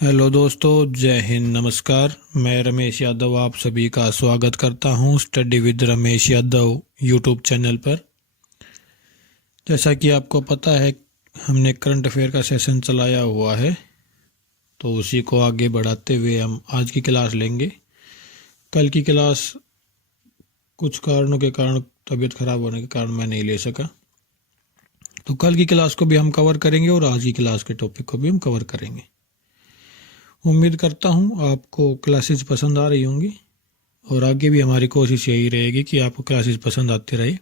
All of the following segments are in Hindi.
हेलो दोस्तों, जय हिंद, नमस्कार। मैं रमेश यादव आप सभी का स्वागत करता हूं study with Ramesh Yadav YouTube channel पर। जैसा कि आपको पता है, हमने करंट अफेयर का सेशन चलाया हुआ है, तो उसी को आगे बढ़ाते हुए हम आज की क्लास लेंगे। कल की क्लास कुछ कारणों के कारण, तबीयत खराब होने के कारण मैं नहीं ले सका, तो कल की क्लास को भी हम कवर करेंगे और आज की क्लास के टॉपिक को भी हम कवर करेंगे। उम्मीद करता हूँ आपको क्लासेस पसंद आ रही होंगी और आगे भी हमारी कोशिश यही रहेगी कि आपको क्लासेस पसंद आती रहे।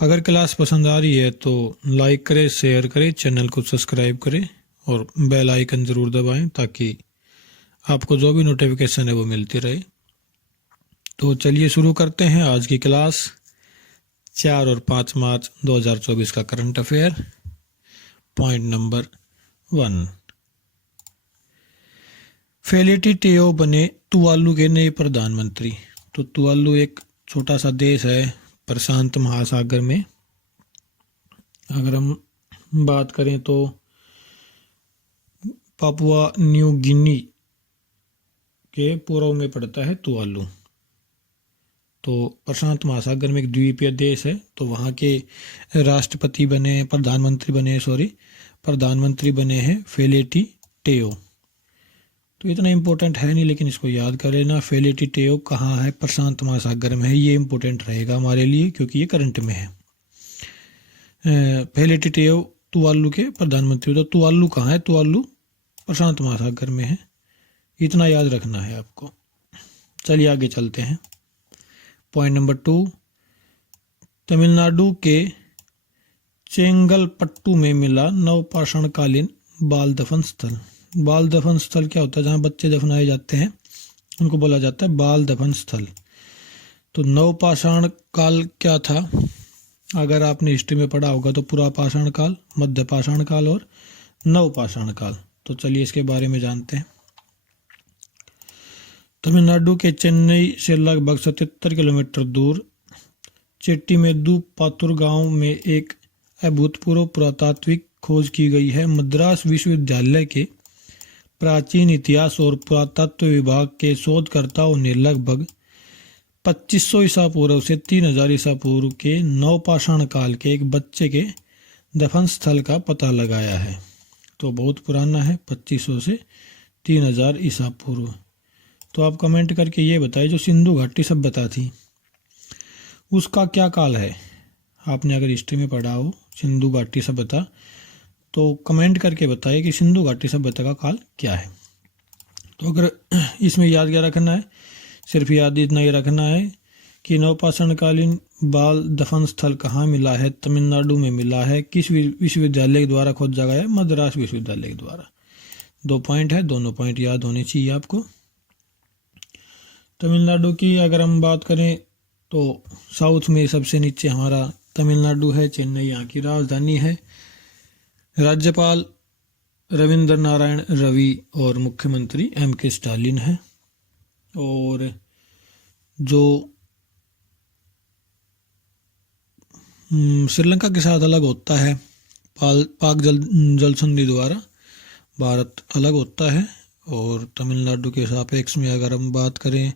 अगर क्लास पसंद आ रही है तो लाइक करें, शेयर करें, चैनल को सब्सक्राइब करें और बेल आइकन ज़रूर दबाएं ताकि आपको जो भी नोटिफिकेशन है वो मिलती रहे। तो चलिए शुरू करते हैं आज की क्लास। 4 और 5 मार्च 2024 का करंट अफेयर। पॉइंट नंबर 1, फेलिटी टेओ बने तुवालू के नए प्रधानमंत्री। तो तुवालू एक छोटा सा देश है प्रशांत महासागर में। अगर हम बात करें तो पापुआ न्यू गिनी के पूर्व में पड़ता है तुवालू। तो प्रशांत महासागर में एक द्वीपीय देश है, तो वहाँ के प्रधानमंत्री बने हैं फेलिटी टेओ। तो इतना इम्पोर्टेंट है नहीं, लेकिन इसको याद कर लेना। फेलिटी टेओ कहाँ है? प्रशांत महासागर में है। ये इम्पोर्टेंट रहेगा हमारे लिए क्योंकि ये करंट में है। फेलिटी टेओ तुवालू के प्रधानमंत्री। तो तुवालू कहाँ है? तुवालू प्रशांत महासागर में है, इतना याद रखना है आपको। चलिए आगे चलते हैं। पॉइंट नंबर 2, तमिलनाडु के चेंगलपट्टू में मिला नवपाषाणकालीन बाल दफन स्थल। बाल दफन स्थल क्या होता है? जहाँ बच्चे दफनाए जाते हैं उनको बोला जाता है बाल दफन स्थल। तो नवपाषाण काल क्या था? अगर आपने हिस्ट्री में पढ़ा होगा तो पुरापाषाण काल, मध्य पाषाण काल और नवपाषाण काल। तो चलिए इसके बारे में जानते हैं। तमिलनाडु के चेन्नई से लगभग 77 किलोमीटर दूर चेट्टीमेदु पातुर गांव में एक अभूतपूर्व पुरातात्विक खोज की गई है। मद्रास विश्वविद्यालय के प्राचीन इतिहास और पुरातत्व विभाग के शोधकर्ताओं ने लगभग 2500 ईसा पूर्व से 3000 ईसा पूर्व के नवपाषाण काल के एक बच्चे के दफन स्थल का पता लगाया है। तो बहुत पुराना है, 2500 से 3000 ईसा पूर्व। तो आप कमेंट करके ये बताइए, जो सिंधु घाटी सभ्यता थी उसका क्या काल है? आपने अगर हिस्ट्री में पढ़ा हो सिंधु घाटी सभ्यता, तो कमेंट करके बताइए कि सिंधु घाटी सभ्यता का काल क्या है। तो अगर इसमें याद क्या रखना है, सिर्फ याद इतना ही रखना है कि नवपाषाणकालीन बाल दफन स्थल कहाँ मिला है? तमिलनाडु में मिला है। किस विश्वविद्यालय के द्वारा खोजा गया है? मद्रास विश्वविद्यालय के द्वारा। 2 पॉइंट है, दोनों पॉइंट याद होने चाहिए आपको। तमिलनाडु की अगर हम बात करें तो साउथ में सबसे नीचे हमारा तमिलनाडु है। चेन्नई यहाँ की राजधानी है। राज्यपाल रविंद्र नारायण रवि और मुख्यमंत्री M.K. स्टालिन है। और जो श्रीलंका के साथ अलग होता है, पाक जल संधि द्वारा भारत अलग होता है। और तमिलनाडु के सापेक्ष में अगर हम बात करें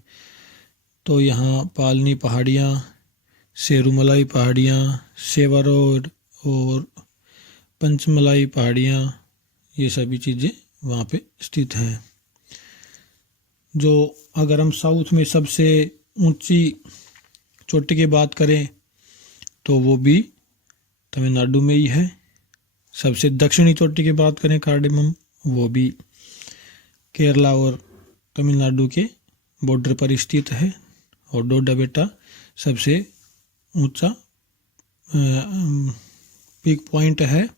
तो यहाँ पालनी पहाड़ियाँ, सेरुमलाई पहाड़ियाँ, सेवारोड और पंचमलाई पहाड़ियाँ, ये सभी चीज़ें वहाँ पे स्थित हैं। जो अगर हम साउथ में सबसे ऊंची चोटी की बात करें तो वो भी तमिलनाडु में ही है। सबसे दक्षिणी चोटी की बात करें कार्डेमम, वो भी केरला और तमिलनाडु के बॉर्डर पर स्थित है। और डोडा बेटा सबसे ऊंचा पीक पॉइंट है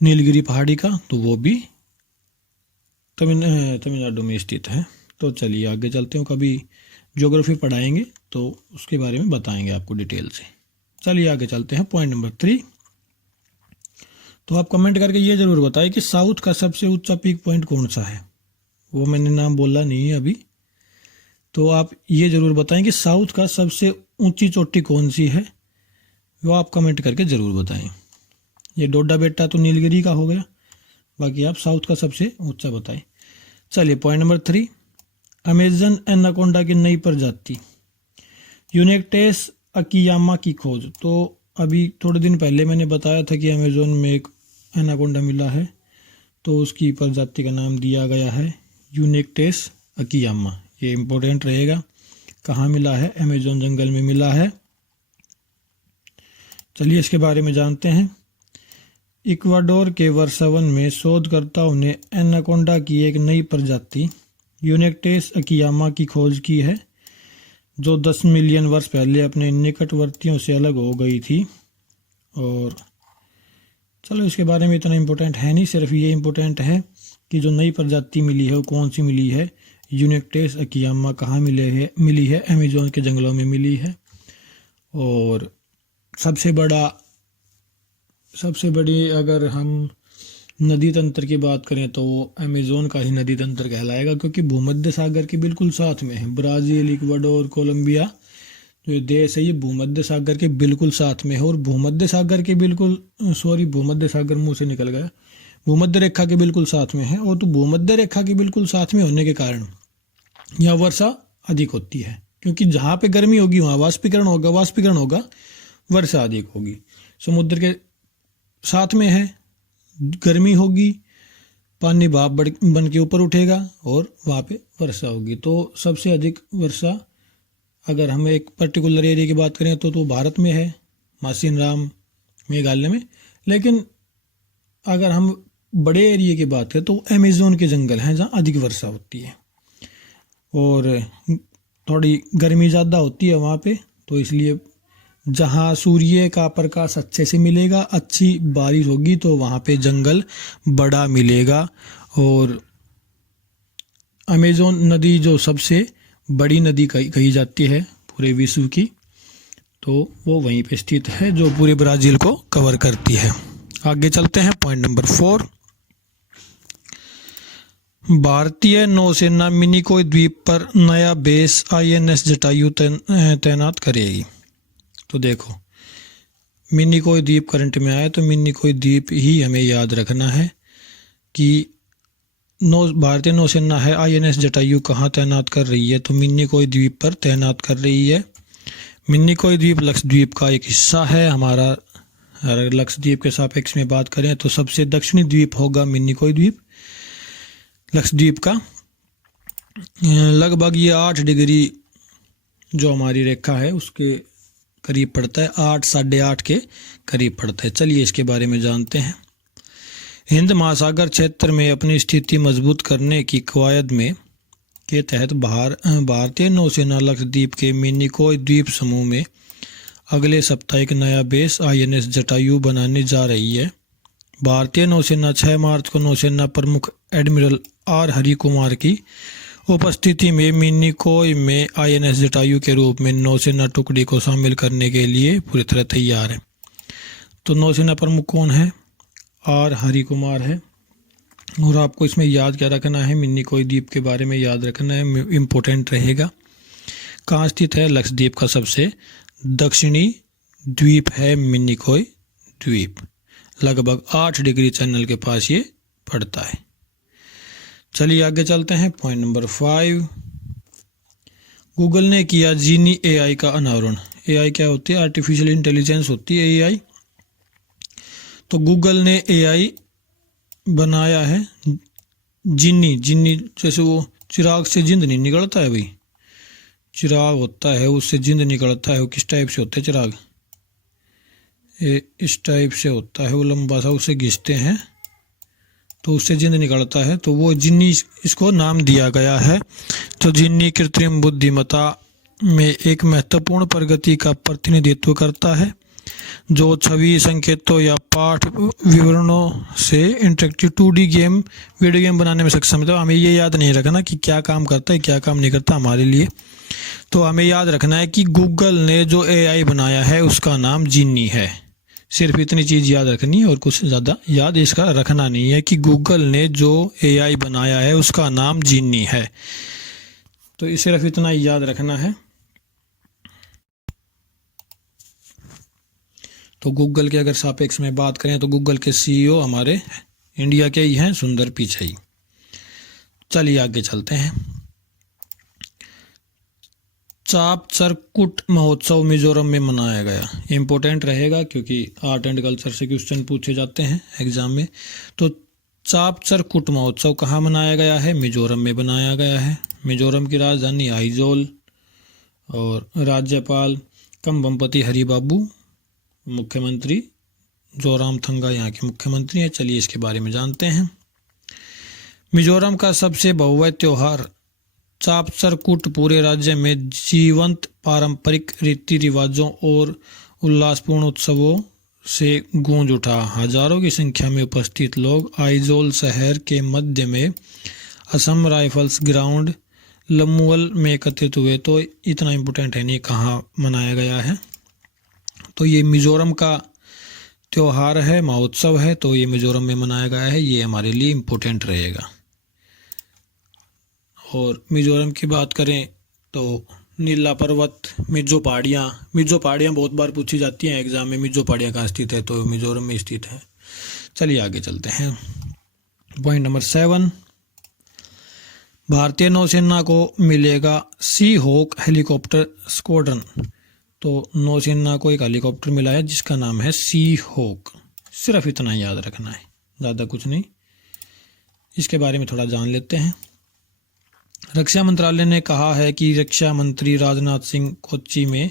नीलगिरी पहाड़ी का, तो वो भी तमिलनाडु में स्थित है। तो चलिए आगे चलते हैं। कभी ज्योग्राफी पढ़ाएंगे तो उसके बारे में बताएंगे आपको डिटेल से। चलिए आगे चलते हैं। पॉइंट नंबर 3, तो आप कमेंट करके ये जरूर बताएं कि साउथ का सबसे ऊंचा पीक पॉइंट कौन सा है। वो मैंने नाम बोला नहीं है अभी, तो आप ये जरूर बताएं कि साउथ का सबसे ऊंची चोटी कौन सी है, वो आप कमेंट करके ज़रूर बताएं। ये डोडा बेटा तो नीलगिरी का हो गया, बाकी आप साउथ का सबसे ऊंचा बताएं। चलिए पॉइंट नंबर 3, अमेजन एनाकोंडा की नई प्रजाति यूनेक्टेस अकियामा की खोज। तो अभी थोड़े दिन पहले मैंने बताया था कि अमेजोन में एक एनाकोंडा मिला है, तो उसकी प्रजाति का नाम दिया गया है यूनेक्टेस अकियामा। ये इम्पोर्टेंट रहेगा, कहाँ मिला है, अमेजोन जंगल में मिला है। चलिए इसके बारे में जानते हैं। इक्वाडोर के वर्षावन में शोधकर्ताओं ने एनाकोंडा की एक नई प्रजाति यूनेक्टेस अकियामा की खोज की है, जो 10 मिलियन वर्ष पहले अपने निकटवर्तियों से अलग हो गई थी। और चलो इसके बारे में इतना इम्पोर्टेंट है नहीं, सिर्फ ये इम्पोर्टेंट है कि जो नई प्रजाति मिली है वो कौन सी मिली है, यूनेक्टेस अकियामा कहाँ मिली है, अमेजोन के जंगलों में मिली है। और सबसे बड़ी अगर हम नदी तंत्र की बात करें तो वो अमेजोन का ही नदी तंत्र कहलाएगा, क्योंकि भूमध्य सागर के बिल्कुल साथ में है। ब्राज़ील, इक्वाडोर, कोलंबिया जो ये देश है ये भूमध्य सागर के बिल्कुल साथ में है। और भूमध्य सागर मुंह से निकल गया, भूमध्य रेखा के बिल्कुल साथ में है। और तो भूमध्य रेखा के बिल्कुल साथ में होने के कारण यहाँ वर्षा अधिक होती है, क्योंकि जहाँ पे गर्मी होगी वहाँ वाष्पीकरण होगा, वर्षा अधिक होगी। समुद्र के साथ में है, गर्मी होगी, पानी भाप बन के ऊपर उठेगा और वहाँ पे वर्षा होगी। तो सबसे अधिक वर्षा अगर हम एक पर्टिकुलर एरिया की बात करें तो भारत में है, मासिनराम, मेघालय में। लेकिन अगर हम बड़े एरिया की बात करें तो अमेजोन के जंगल हैं जहाँ अधिक वर्षा होती है और थोड़ी गर्मी ज़्यादा होती है वहाँ पे। तो इसलिए जहाँ सूर्य का प्रकाश अच्छे से मिलेगा, अच्छी बारिश होगी, तो वहाँ पे जंगल बड़ा मिलेगा। और अमेजोन नदी जो सबसे बड़ी नदी कही जाती है पूरे विश्व की, तो वो वहीं पे स्थित है जो पूरे ब्राज़ील को कवर करती है। आगे चलते हैं पॉइंट नंबर 4, भारतीय नौसेना मिनिकोय द्वीप पर नया बेस INS जटायु तैनात करेगी। तो देखो मिनिकोय द्वीप करंट में आया, तो मिनिकोय द्वीप ही हमें याद रखना है कि भारतीय नौसेना है INS जटायु कहाँ तैनात कर रही है, तो मिनिकोय द्वीप पर तैनात कर रही है। मिनिकोय द्वीप लक्षद्वीप का एक हिस्सा है हमारा। अगर लक्षद्वीप के सापेक्ष में बात करें तो सबसे दक्षिणी द्वीप होगा मिनिकोय द्वीप लक्षद्वीप का। लगभग ये 8 डिग्री जो हमारी रेखा है उसके करीब पड़ता है, 8 साढ़े 8 के करीब पड़ता है। चलिए इसके बारे में जानते हैं। हिंद महासागर क्षेत्र में अपनी स्थिति मजबूत करने की कवायद में के तहत भारतीय नौसेना लक्षद्वीप के मिनिकोय द्वीप समूह में अगले सप्ताह एक नया बेस INS जटायु बनाने जा रही है। भारतीय नौसेना 6 मार्च को नौसेना प्रमुख एडमिरल R हरि कुमार की उपस्थिति में मिनिकोय में INS जटायु के रूप में नौसेना टुकड़ी को शामिल करने के लिए पूरी तरह तैयार है। तो नौसेना प्रमुख कौन है? R हरि कुमार है। और आपको इसमें याद क्या रखना है, मिनिकोय द्वीप के बारे में याद रखना है, इम्पोर्टेंट रहेगा। कहाँ स्थित है? लक्षद्वीप का सबसे दक्षिणी द्वीप है मिनिकोय द्वीप। लगभग 8 डिग्री चैनल के पास ये पड़ता है। चलिए आगे चलते हैं पॉइंट नंबर 5। गूगल ने किया जीनी AI का अनावरण। AI क्या होती है? आर्टिफिशियल इंटेलिजेंस होती है AI। तो गूगल ने AI बनाया है जिन्नी जैसे वो चिराग से जिंद नहीं निकलता है भाई, चिराग होता है उससे जिंद निकलता है। वो किस टाइप से होता है चिराग? इस टाइप से होता है, वो लंबा सा, उसे घिसते हैं तो उससे जिंद निकलता है। तो वो जिन्नी इसको नाम दिया गया है। तो जिन्नी कृत्रिम बुद्धिमत्ता में एक महत्वपूर्ण प्रगति का प्रतिनिधित्व करता है जो छवि संकेतों या पाठ विवरणों से इंटरेक्टिव 2D वीडियो गेम बनाने में सक्षम है। तो हमें ये याद नहीं रखना कि क्या काम करता है क्या काम नहीं करता हमारे लिए। तो हमें याद रखना है कि गूगल ने जो AI बनाया है उसका नाम जिन्नी है। सिर्फ इतनी चीज़ याद रखनी है और कुछ ज़्यादा याद इसका रखना नहीं है कि गूगल ने जो AI बनाया है उसका नाम जिन्नी है। तो सिर्फ इतना ही याद रखना है। तो गूगल के अगर सापेक्ष में बात करें तो गूगल के CEO हमारे इंडिया के ही हैं सुंदर पिचाई। चलिए आगे चलते हैं। चाप चरकुट महोत्सव मिजोरम में मनाया गया। इम्पोर्टेंट रहेगा क्योंकि आर्ट एंड कल्चर से क्वेश्चन पूछे जाते हैं एग्जाम में। तो चाप चरकुट महोत्सव कहाँ मनाया गया है? मिजोरम में बनाया गया है। मिजोरम की राजधानी आइजोल और राज्यपाल कंबमपति हरिबाबू, मुख्यमंत्री जोरामथंगा यहाँ के मुख्यमंत्री हैं। चलिए इसके बारे में जानते हैं। मिजोरम का सबसे भव्य त्योहार चाप चरकुट पूरे राज्य में जीवंत पारंपरिक रीति रिवाजों और उल्लासपूर्ण उत्सवों से गूंज उठा। हजारों की संख्या में उपस्थित लोग आइजोल शहर के मध्य में असम राइफल्स ग्राउंड लमुअल में एकत्रित हुए। तो इतना इम्पोर्टेंट है नहीं कहाँ मनाया गया है। तो ये मिजोरम का त्योहार है, महोत्सव है, तो ये मिजोरम में मनाया गया है। ये हमारे लिए इम्पोर्टेंट रहेगा। और मिजोरम की बात करें तो नीला पर्वत, मिजो पहाड़ियाँ बहुत बार पूछी जाती हैं एग्जाम में। मिजो पहाड़ियाँ कहाँ स्थित है? तो मिजोरम में स्थित है। चलिए आगे चलते हैं। पॉइंट नंबर 7, भारतीय नौसेना को मिलेगा सी हॉक हेलीकॉप्टर स्क्वाड्रन। तो नौसेना को एक हेलीकॉप्टर मिला है जिसका नाम है सी हॉक। सिर्फ इतना याद रखना है, ज़्यादा कुछ नहीं। इसके बारे में थोड़ा जान लेते हैं। रक्षा मंत्रालय ने कहा है कि रक्षा मंत्री राजनाथ सिंह कोच्चि में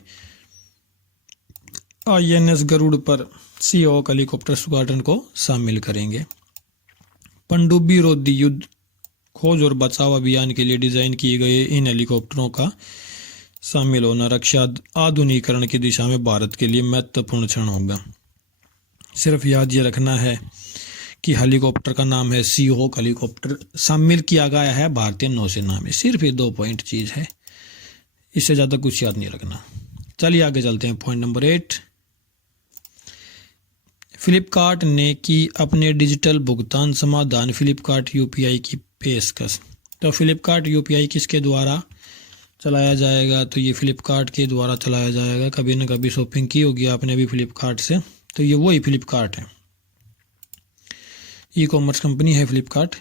INS गरुड़ पर सी हॉक हेलीकॉप्टर स्क्वाड्रन को शामिल करेंगे। पनडुब्बी रोधी युद्ध खोज और बचाव अभियान के लिए डिजाइन किए गए इन हेलीकॉप्टरों का शामिल होना रक्षा आधुनिकीकरण की दिशा में भारत के लिए महत्वपूर्ण क्षण होगा। सिर्फ याद ये रखना है कि हेलीकॉप्टर का नाम है सी हॉक हेलीकॉप्टर, शामिल किया गया है भारतीय नौसेना में। सिर्फ ये 2 पॉइंट चीज़ है, इससे ज़्यादा कुछ याद नहीं रखना। चलिए आगे चलते हैं। पॉइंट नंबर 8, फ्लिपकार्ट ने की अपने डिजिटल भुगतान समाधान फ्लिपकार्ट UPI की पेशकश। तो फ्लिपकार्ट UPI किसके द्वारा चलाया जाएगा? तो ये फ्लिपकार्ट के द्वारा चलाया जाएगा। कभी न कभी शॉपिंग की होगी आपने भी फ्लिपकार्ट से, तो ये वही फ्लिपकार्ट है, ई-कॉमर्स कंपनी है फ्लिपकार्ट।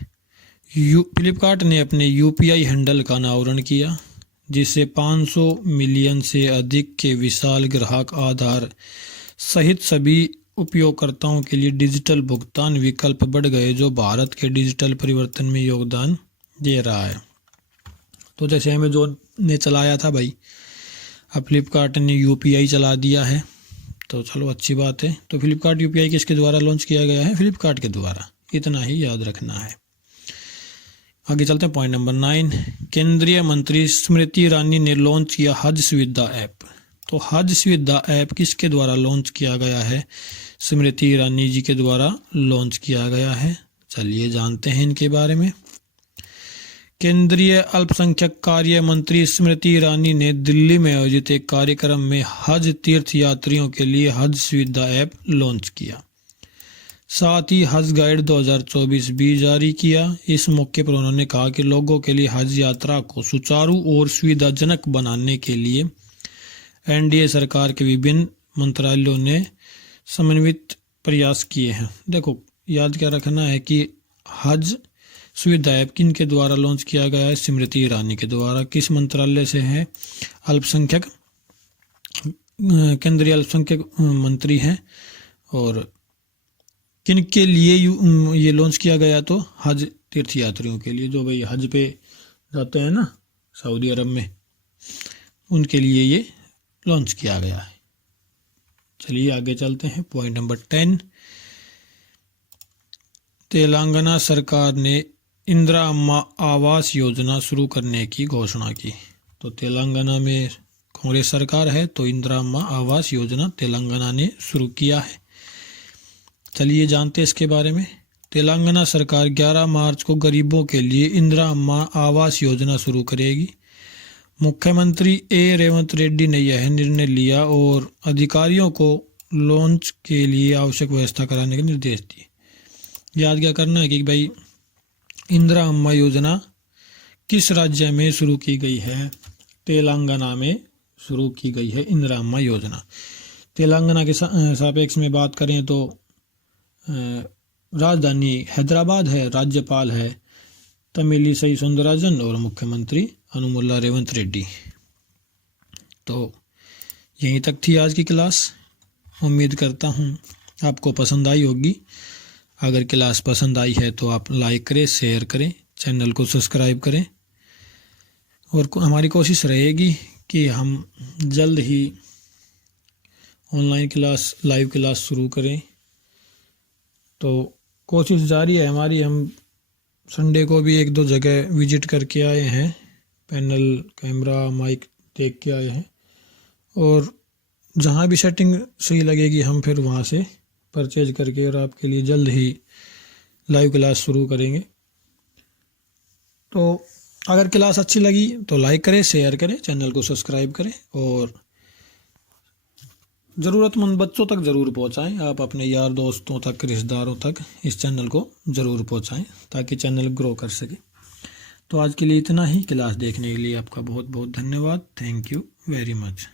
फ्लिपकार्ट ने अपने UPI हैंडल का अनावरण किया जिससे 500 मिलियन से अधिक के विशाल ग्राहक आधार सहित सभी उपयोगकर्ताओं के लिए डिजिटल भुगतान विकल्प बढ़ गए, जो भारत के डिजिटल परिवर्तन में योगदान दे रहा है। तो जैसे अमेजोन ने चलाया था भाई, अब फ्लिपकार्ट ने UPI चला दिया है, तो चलो अच्छी बात है। तो फ्लिपकार्ट UPI किसके द्वारा लॉन्च किया गया है? फ्लिपकार्ट के द्वारा। इतना ही याद रखना है। आगे चलते हैं। पॉइंट नंबर 9, केंद्रीय मंत्री स्मृति ईरानी ने लॉन्च किया हज सुविधा ऐप। तो हज सुविधा ऐप किसके द्वारा लॉन्च किया गया है? स्मृति ईरानी जी के द्वारा लॉन्च किया गया है। चलिए जानते हैं इनके बारे में। केंद्रीय अल्पसंख्यक कार्य मंत्री स्मृति ईरानी ने दिल्ली में आयोजित एक कार्यक्रम में हज तीर्थ यात्रियों के लिए हज सुविधा ऐप लॉन्च किया। साथ ही हज गाइड 2024 भी जारी किया। इस मौके पर उन्होंने कहा कि लोगों के लिए हज यात्रा को सुचारू और सुविधाजनक बनाने के लिए NDA सरकार के विभिन्न मंत्रालयों ने समन्वित प्रयास किए हैं। देखो याद क्या रखना है कि हज सुविधा ऐप किन के द्वारा लॉन्च किया गया है? स्मृति ईरानी के द्वारा। किस मंत्रालय से है? अल्पसंख्यक, केंद्रीय अल्पसंख्यक मंत्री हैं। और किन के लिए ये लॉन्च किया गया? तो हज तीर्थ यात्रियों के लिए, जो भाई हज पे जाते हैं ना सऊदी अरब में, उनके लिए ये लॉन्च किया गया है। चलिए आगे चलते हैं। पॉइंट नंबर 10, तेलंगाना सरकार ने इंदिरा आवास योजना शुरू करने की घोषणा की। तो तेलंगाना में कांग्रेस सरकार है, तो इंदिरा आवास योजना तेलंगाना ने शुरू किया है। चलिए जानते हैं इसके बारे में। तेलंगाना सरकार 11 मार्च को गरीबों के लिए इंदिरा आवास योजना शुरू करेगी। मुख्यमंत्री रेवंत रेड्डी ने यह निर्णय लिया और अधिकारियों को लॉन्च के लिए आवश्यक व्यवस्था कराने के निर्देश दिए। याद क्या करना है कि भाई इंदिरा योजना किस राज्य में शुरू की गई है? तेलंगाना में शुरू की गई है इंदिरा योजना। तेलंगाना के सापेक्ष में बात करें तो राजधानी हैदराबाद है, राज्यपाल है तमिलिसई सुंदरराजन और मुख्यमंत्री अनुमुला रेवंत रेड्डी। तो यहीं तक थी आज की क्लास। उम्मीद करता हूँ आपको पसंद आई होगी। अगर क्लास पसंद आई है तो आप लाइक करें, शेयर करें, चैनल को सब्सक्राइब करें और हमारी कोशिश रहेगी कि हम जल्द ही ऑनलाइन क्लास, लाइव क्लास शुरू करें। तो कोशिश जारी है हमारी। हम संडे को भी 1-2 जगह विजिट करके आए हैं, पैनल, कैमरा, माइक देख के आए हैं और जहाँ भी सेटिंग सही लगेगी हम फिर वहाँ से परचेज करके और आपके लिए जल्द ही लाइव क्लास शुरू करेंगे। तो अगर क्लास अच्छी लगी तो लाइक करें, शेयर करें, चैनल को सब्सक्राइब करें और ज़रूरतमंद बच्चों तक ज़रूर पहुंचाएं। आप अपने यार दोस्तों तक, रिश्तेदारों तक इस चैनल को ज़रूर पहुंचाएं ताकि चैनल ग्रो कर सके। तो आज के लिए इतना ही। क्लास देखने के लिए आपका बहुत बहुत धन्यवाद। Thank you very much.